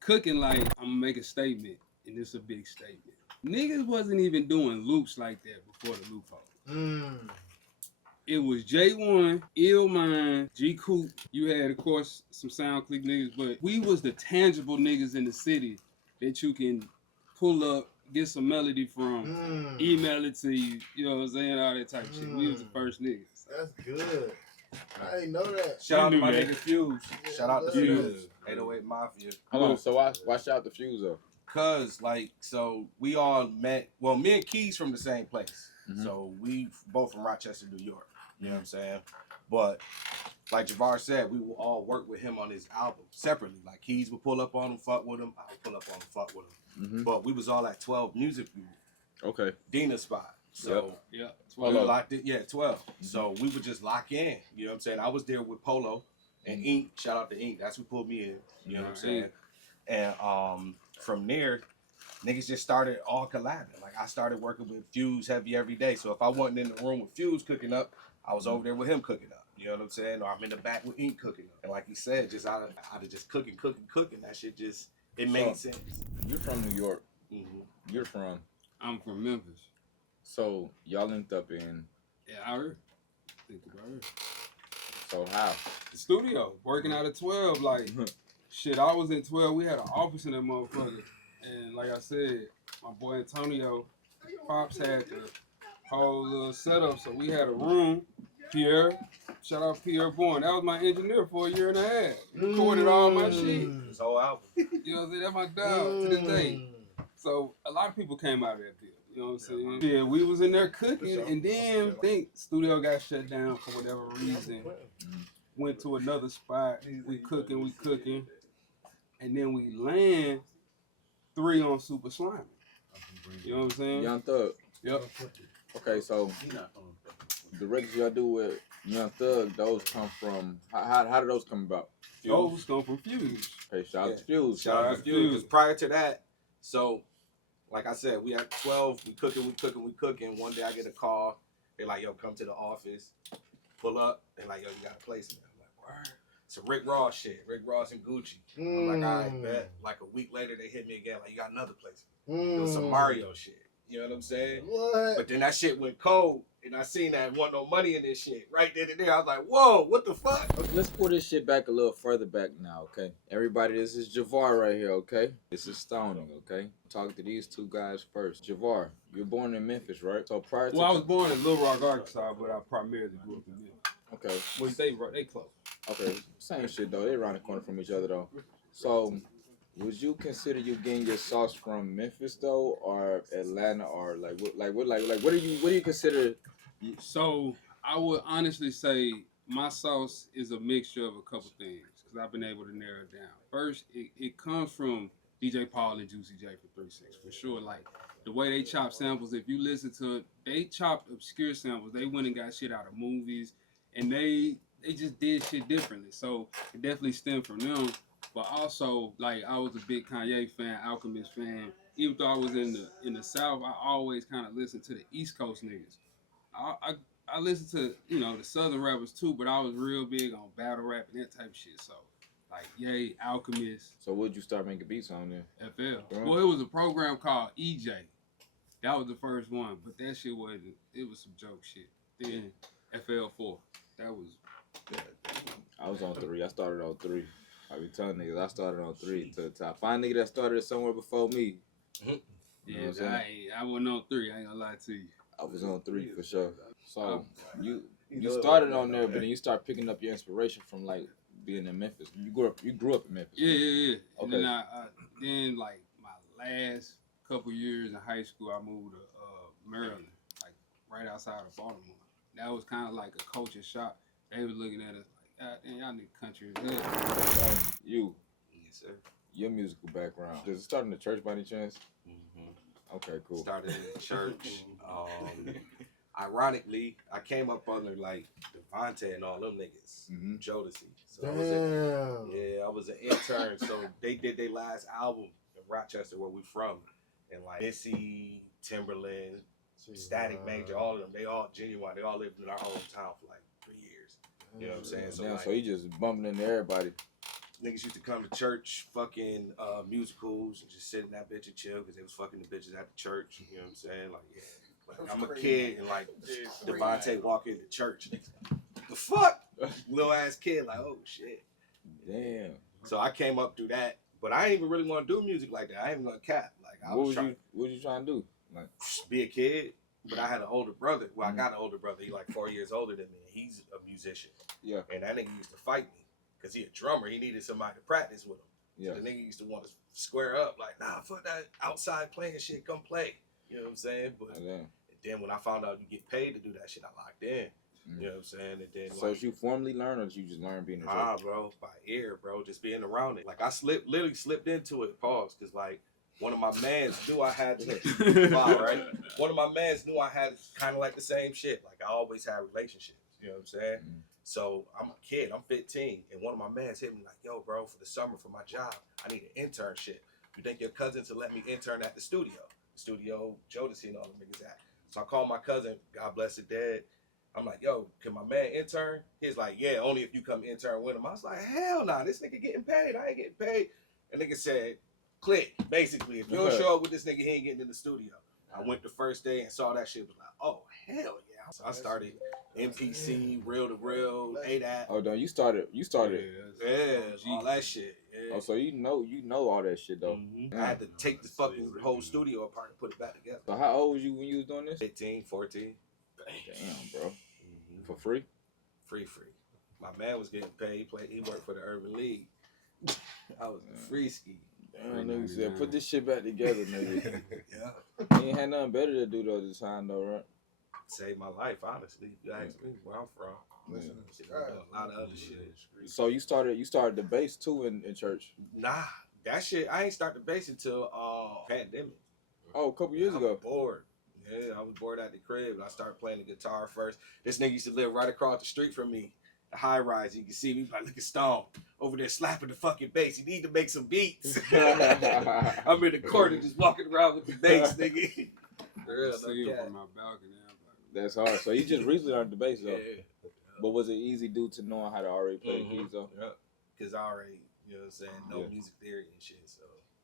cooking like I'm gonna make a statement, and it's a big statement. Niggas wasn't even doing loops like that before the Loopholes. It was J1, Illmind, G Coop. You had, of course, some sound click niggas, but we was the tangible niggas in the city that you can pull up, get some melody from, email it to you. You know what I'm saying? All that type of shit. We was the first niggas. That's good. I didn't know that. Shout out to my nigga Fuse. Shout out to Fuse. 808 Mafia. Hold on, so why shout out to Fuse though? Cause like, so we all met. Well, me and Keys from the same place. So we both from Rochester, New York. You know what I'm saying? But like Javar said, we will all work with him on his album separately. Like Keys would pull up on him, fuck with him. I would pull up on him, fuck with him. But we was all at 12 Music View. Okay. Dina's spot. So yeah, 12. We locked it. Yeah, 12. So we would just lock in. You know what I'm saying? I was there with Polo and Ink. Shout out to Ink. That's who pulled me in. You know what I'm saying? And from there, niggas just started all collabing. Like I started working with Fuse heavy every day. So if I wasn't in the room with Fuse cooking up, I was over there with him cooking up. You know what I'm saying? Or I'm in the back with Ink cooking up. And like he said, just out of just cooking. That shit just, it made sense. You're from New York. You're from? I'm from Memphis. So y'all linked up in? Yeah, I heard. Think about it. So how? The studio, working out of 12. Like, shit, I was in 12. We had an office in that motherfucker. And like I said, my boy Antonio, Pops had the whole little setup. So we had a room. Pierre, shout out Pierre Bourne. That was my engineer for a year and a half. He recorded all my shit. His whole album. You know what I'm saying? That's my dog to this day. So a lot of people came out of that deal. You know what I'm saying? Yeah, we was in there cooking, and then I think studio got shut down for whatever reason. Went to another spot. We cooking, and then we land 3 on Super Slimy. You know what I'm saying? Young Thug. Yep. Okay, so the records y'all do with Young Thug, those come from, how did those come about? Those come from Fuse. Hey, shout out to Fuse. Shout out to Fuse. Because prior to that, so like I said, we at 12, we cooking. One day I get a call. They're like, yo, come to the office. Pull up. They're like, yo, you got a place. I'm like, word. It's a Rick Ross shit. Rick Ross and Gucci. I'm like, all right, bet. Like a week later, they hit me again. Like, you got another place. It was some Mario shit. You know what I'm saying? What? But then that shit went cold. And I seen that wasn't no money in this shit. Right then and there, I was like, whoa, what the fuck? Okay, let's pull this shit back a little further back now, okay? Everybody, this is Javar right here, okay? This is Stoning, okay? Talk to these two guys first. Javar, you're born in Memphis, right? So prior to... Well, I was born in Little Rock, Arkansas, but I primarily grew up in Memphis. Okay. Well, they close. Okay, same shit though. They around the corner from each other though. So, would you consider you getting your sauce from Memphis though, or Atlanta, or what do you consider? So I would honestly say my sauce is a mixture of a couple things because I've been able to narrow it down. First, it comes from DJ Paul and Juicy J for 3 6 for sure. Like the way they chop samples, if you listen to it, they chopped obscure samples. They went and got shit out of movies, and they just did shit differently. So it definitely stemmed from them. But also, like I was a big Kanye fan, Alchemist fan. Even though I was in the South, I always kind of listened to the East Coast niggas. I listened to, the Southern rappers too, but I was real big on battle rap and that type of shit. So, like, Ye, Alchemist. So, would you start making beats on there? FL. Well, it was a program called EJ. That was the first one, but that shit wasn't, it was some joke shit. Then FL4. That was. I was on 3. I started on 3. I be telling niggas I started on 3. To I find nigga that started somewhere before me. Yeah, I wasn't on 3. I ain't gonna lie to you. I was on 3 for sure. So you started on there, but then you start picking up your inspiration from like being in Memphis. You grew up in Memphis. Yeah. Okay. And then then like my last couple years in high school, I moved to Maryland, like right outside of Baltimore. That was kind of like a culture shock. They was looking at us like, God damn, y'all nigga country as hell. You, Yes, sir. your musical background. Does it start in the church by any chance? Okay, cool. Started in the church. Ironically, I came up under like Devontae and all them niggas, Jodeci. So I was an intern. So they did their last album in Rochester, where we from, and like Missy, Timberland, Static Major, all of them. They all genuine. They all lived in our hometown for like 3 years. You know what I'm saying? So, so you just bumping into everybody. Niggas used to come to church, fucking musicals, and just sit in that bitch and chill because they was fucking the bitches at the church. You know what I'm saying? Like, yeah. Like, I'm a kid and like Devontae walk into church. The fuck? Little ass kid, like, oh shit. Damn. So I came up through that, but I didn't even really want to do music like that. I ain't even gonna cap. Like, I was trying What was you trying to do? Like, to be a kid, but I had an older brother. Well, I got an older brother. He like 4 years older than me. He's a musician. Yeah. And that nigga used to fight me because he a drummer. He needed somebody to practice with him. Yeah. So the nigga used to want to square up, like, nah, fuck that outside playing shit. Come play. You know what I'm saying? But and then when I found out you get paid to do that shit, I locked in. You know what I'm saying? And then, so did you formally learn, or did you just learn being a church? Bro, by ear, bro, just being around it. Like I literally slipped into it. Pause, because like one of my mans knew I had wow, right? One of my mans knew I had kind of like the same shit. Like I always had relationships. You know what I'm saying? So I'm a kid. I'm 15, and one of my mans hit me like, "Yo, bro, for the summer for my job, I need an internship. You think your cousin to let me intern at the studio? Jodeci and all them niggas at." So I called my cousin. God bless the dead. I'm like, yo, can my man intern? He's like, yeah, only if you come intern with him. I was like, hell nah, this nigga getting paid. I ain't getting paid. And nigga said, click. Basically, if you don't show up with this nigga, he ain't getting in the studio. I went the first day and saw that shit. Was like, oh, hell yeah. So I started MPC, Reel to Reel, ADAT. Oh, no, you started. Yeah, all that shit. Yeah. Oh, so you know all that shit, though. I had to take the fucking whole studio apart and put it back together. So how old was you when you was doing this? 15, 14. Damn, bro. For free? Free. My man was getting paid. He worked for the Urban League. I was a free ski. Damn, nigga said, put this shit back together, nigga. Yeah. You ain't had nothing better to do though this time, though, right? Saved my life, honestly. If you ask me where I'm from. A lot of other shit. So you started the bass too in church? Nah, that shit. I ain't start the bass until pandemic. Oh, a couple years ago. I was bored. Yeah, I was bored at the crib, and I started playing the guitar first. This nigga used to live right across the street from me, the high rise. You can see me, like, look at Stone over there slapping the fucking bass. He need to make some beats. I'm in the corner just walking around with the bass, nigga. Real, see no from my balcony. That's hard. So you just recently learned the bass, though. Yeah. But was it easy due to knowing how to already play the keys, though? Yeah, because I already, you know what I'm saying, know music theory and shit, so.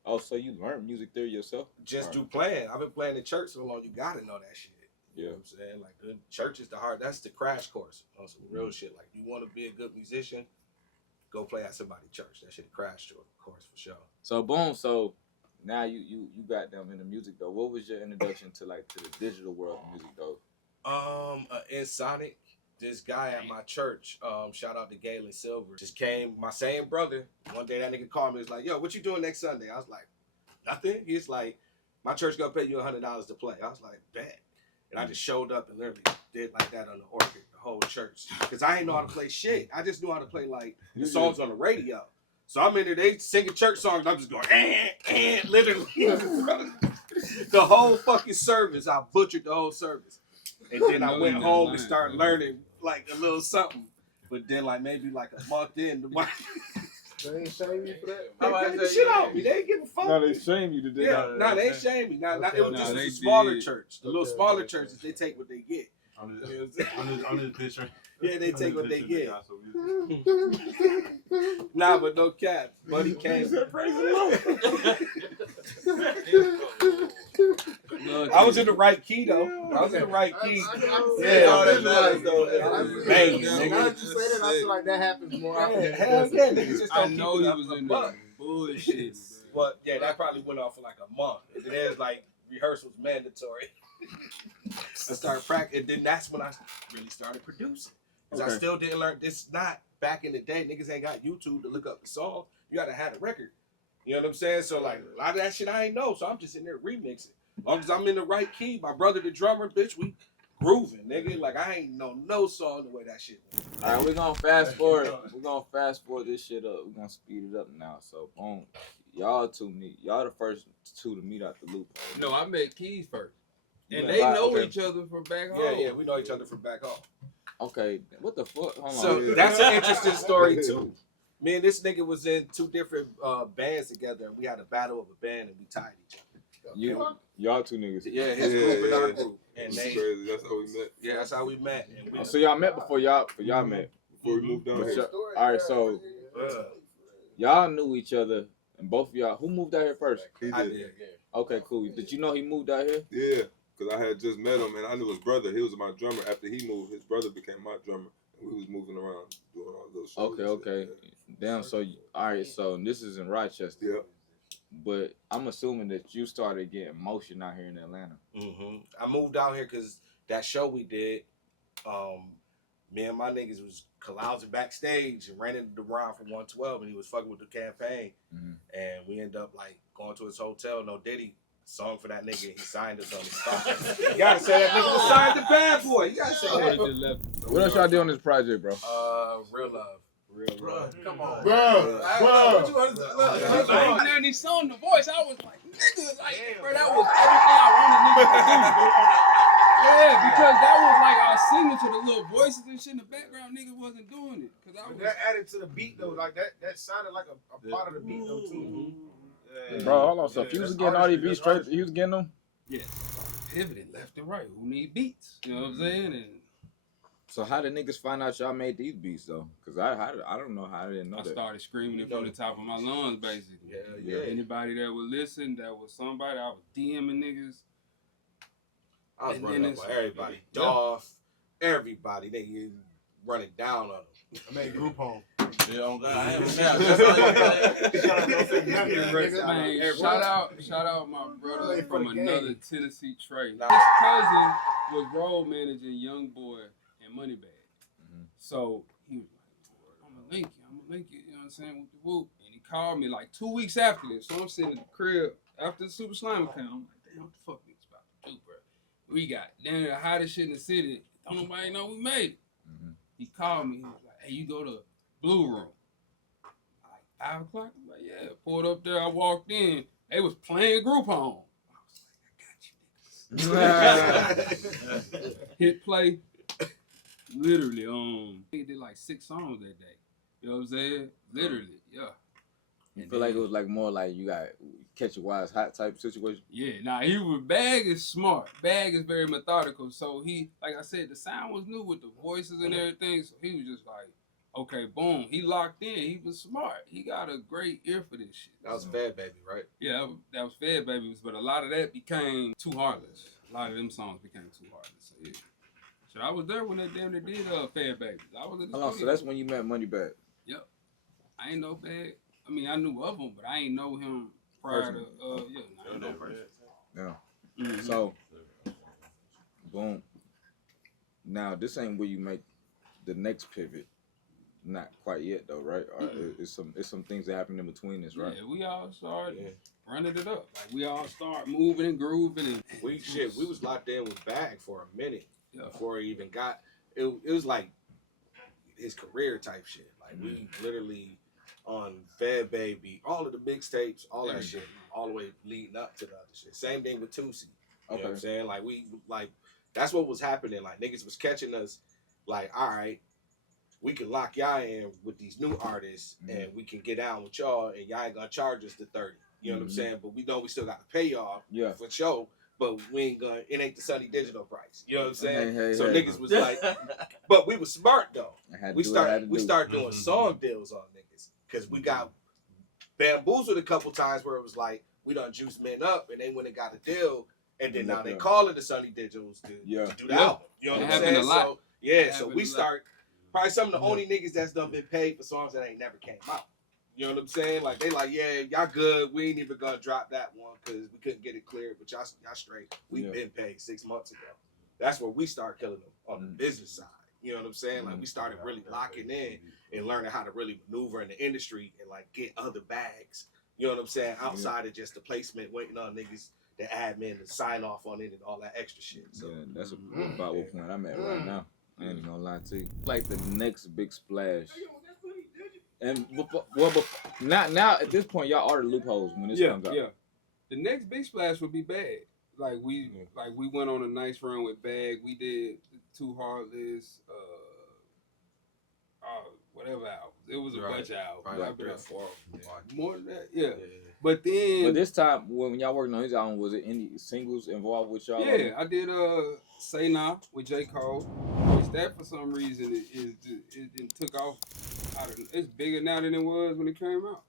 Oh, so you learned music theory yourself? Just do playing. I've been playing in church so long, you gotta know that shit. You Yeah. know what I'm saying? Like, good church is that's the crash course on some real shit. Like, you want to be a good musician, go play at somebody's church. That shit a crash course for sure. So, boom. So, now you got them in the music, though. What was your introduction to the digital world of music, though? In Sonic, this guy at my church, shout out to Galen Silver, just came, my same brother. One day that nigga called me, was like, yo, what you doing next Sunday? I was like, nothing. He's like, my church gonna pay you $100 to play. I was like, bet. And I just showed up and literally did like that on the organ, the whole church. Because I ain't know how to play shit. I just knew how to play like the songs on the radio. So I'm in there, they singing church songs, I'm just going, literally. The whole fucking service, I butchered the whole service. And then I went home and started learning like a little something. But then like maybe like a month in, the They ain't shame you for that? they paid the shit on me. They ain't give a fuck. No, they shame you to do that. Yeah, they ain't shame me. It was just a smaller church. The little smaller churches, they take what they get. On this picture. Yeah, they take what they get. Nah, but no cap. Buddy came. I was in the right key though. I was in the right key. Yeah, that's nice though. Bang, Now you say that, I feel like that happens more often. Hell yeah, niggas just I don't know keep he it was up in a buck. there bullshit. But yeah, that probably went off for like a month. And then there's like rehearsals mandatory. I started practicing, and then that's when I really started producing. Because I still didn't learn. This not back in the day. Niggas ain't got YouTube to look up the song. You gotta have a record. You know what I'm saying? So like a lot of that shit I ain't know. So I'm just in there remixing. As long as I'm in the right key, my brother the drummer, bitch, we grooving, nigga. Like I ain't know no song the way that shit went. All right, we're gonna fast forward. We're gonna fast forward this shit up. We're gonna speed it up now. So boom, y'all the first two to meet out the loop. No, I met Keys first. You And met they Live, know okay. each other from back home. Yeah, we know each other from back home. Okay, what the fuck? Hold So on. that's an interesting story too. Me and this nigga was in two different bands together, and we had a battle of a band, and we tied each other. Y'all two niggas. Yeah, his group and our group, and That's they. crazy. That's how we met. Yeah, that's how we met. And we, So y'all met before y'all met. Before we moved down But here. all right, so y'all knew each other, and both of y'all. Who moved out here first? He I did. did. Okay, cool. Did you know he moved out here? Yeah, because I had just met him and I knew his brother. He was my drummer. After he moved, his brother became my drummer. And we was moving around doing all those shows. Okay. Damn. So all right. So this is in Rochester. Yeah. But I'm assuming that you started getting motion out here in Atlanta. I moved out here because that show we did, me and my niggas was carousing backstage and ran into the Ron from 112 and he was fucking with the campaign. And we ended up like going to his hotel. No Diddy song for that nigga. He signed us on the spot. You gotta say that nigga was signed the Bad Boy. You gotta say that. What else y'all do on this project, bro? Real Love. Bro, Come on. Bro. And then he sung the voice. I was like, nigga, like, bro, that was everything I wanted niggas to do. Yeah, because that was like our signature, the little voices and shit in the background. Niggas wasn't doing it. Cause I was. That added to the beat though, like that sounded like a part of the beat though too. Yeah. Bro, hold on. So if you was getting all these beats straight, you was getting them? Yeah. Pivoting left and right. Who need beats? You know what I'm saying? And So how did niggas find out y'all made these beats though? Cause I don't know how I didn't know I that. started screaming it from the top of my lungs, basically. Yeah. Anybody that would listen, that was somebody, I was DMing niggas. I was And running then up on it's- everybody. Dolph, everybody. They running down on them. I made group home. Yeah, on God. I ain't Man, shout out my brother Play for from the game. another Tennessee Trey. His cousin was road managing Young Boy and Moneybag. So he was like, I'm gonna link you, you know what I'm saying, with the whoop. And he called me like 2 weeks after this. So I'm sitting in the crib after the Super Slime account. I'm like, damn, what the fuck niggas about to do, bro? We got damn the hottest shit in the city. Don't nobody know we made it. He called me, he was like, hey, you go to Blue Room. Like 5 o'clock? I'm like, yeah. Pulled up there, I walked in. They was playing group home. I was like, I got you niggas. Hit play. Literally, he did like 6 songs that day. You know what I'm saying? Literally, yeah. You feel like it was like more like you got catch a wise hot type situation? Yeah, he was, Bag is smart. Bag is very methodical. So he, like I said, the sound was new with the voices and everything. So he was just like, okay, boom. He locked in. He was smart. He got a great ear for this shit. That was Fat Baby, right? Yeah, that was Fed Babies, but a lot of that became too heartless. A lot of them songs became too heartless. So, yeah. So I was there when they damn near did Fed Babies. I was in the Hold on, so studio. that's when you met Moneybag. Yep. I ain't know Bag. I mean, I knew of him, but I ain't know him prior to, I ain't know person. Yeah. Mhm. So, boom. Now, this ain't where you make the next pivot. Not quite yet, though, right? Or it's some things that happen in between this, right? Yeah, we all started running it up. Like, we all start moving and grooving. And We was locked in with Bag for a minute before he even got. It was like his career type shit. Like we literally on Fed Baby, all of the mixtapes, all that shit, all the way leading up to the other shit. Same thing with Tootsie. You know what I'm saying? Like that's what was happening. Like niggas was catching us. Like, all right, we can lock y'all in with these new artists, and we can get down with y'all, and y'all ain't gonna charge us the 30. You know what I'm saying? But we know we still got to pay y'all for sure. But we ain't gonna. It ain't the Sonny Digital price. You know what I'm saying? Niggas was like, but we was smart though. We started doing song deals on niggas because we got bamboozled a couple times where it was like we done juiced men up, and they went and got a deal, and then now they calling the Sonny Digitals to do the album. You know what I'm saying? A lot. So yeah, so we start probably some of the only niggas that's done been paid for songs that ain't never came out. You know what I'm saying? Like they like, yeah, y'all good. We ain't even gonna drop that one because we couldn't get it cleared. But y'all straight. We've been paid 6 months ago. That's where we start killing them on the business side. You know what I'm saying? Like we started really locking in and learning how to really maneuver in the industry and like get other bags. You know what I'm saying? Outside of just the placement, waiting on niggas, the admin to sign off on it and all that extra shit. So that's about what point I'm at right now. I ain't gonna lie to you. Like the next big splash. And now at this point, y'all are the Loopholes when this comes out. Yeah. The next big splash would be Bag. Like we went on a nice run with Bag. We did Too Heartless, whatever albums. It was a bunch of albums. More than that, yeah. But this time when y'all working on his album, was it any singles involved with y'all? Yeah, I did Say Nah with J. Cole. Which that for some reason is didn't took off. It's bigger now than it was when it came out.